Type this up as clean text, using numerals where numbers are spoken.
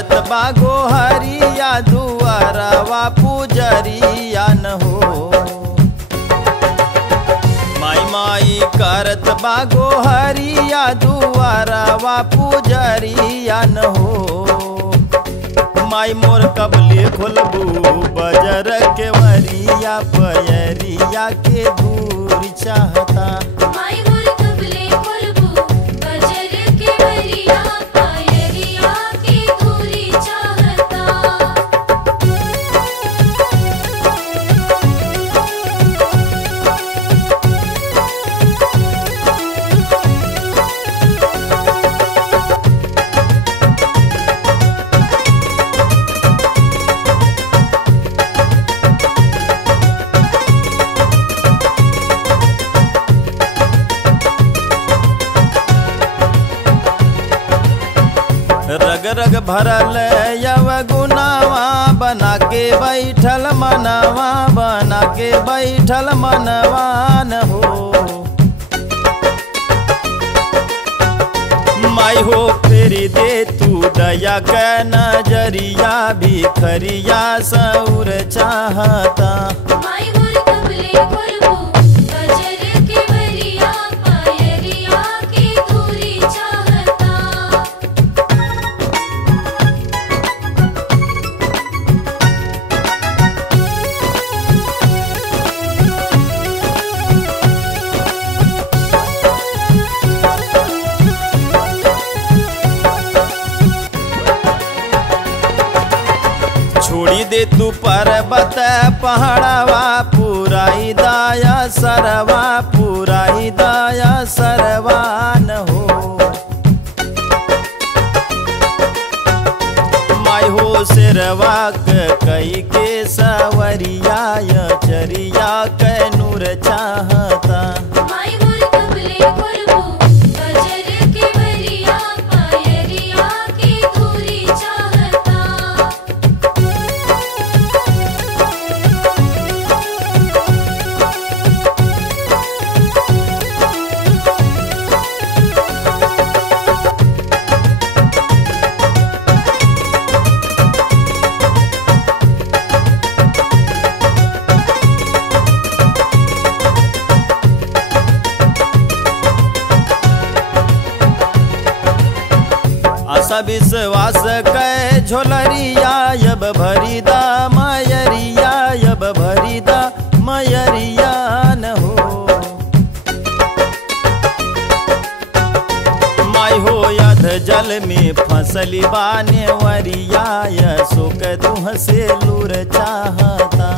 करत बागो हरिया दुआरवा पुजरिया न हो। माई माई करत बागो हरिया दुआरवा पुजरिया न हो। माई मोर कबले खोलबू बजर के वरिया पयरिया के दूर चाहता। माई मोर कबले खोलबू बजर के वरिया पयरिया के दूरी चाहता। रग रग भरल यव गुनावा बना के बैठल मनवा, बना के बैठल मनवान हो। माई हो फेरी दे तू दया के नजरिया भिखरिया सौर चाहता। माई मोर कबले खोलबू बजर के वरिया पयरिया के दूरी चाहता। छोड़ी दे तू पर्वत पहाड़वा पुराई दाया सरवा, पुराई दाया सरवान हो। माई हो सिरवा कई के सवरिया चरिया के नूर चाहता। माई मोर कबले खोलबू बजर के वरिया पयरिया के दूरी चाहता। आशा विश्वास कै झोलरिया यब भरीदा मयरिया, यब भरीदा मयरिया न हो। माई हो अध जल में फसली बाने वरिया, सो के तुह से लूर चाहता।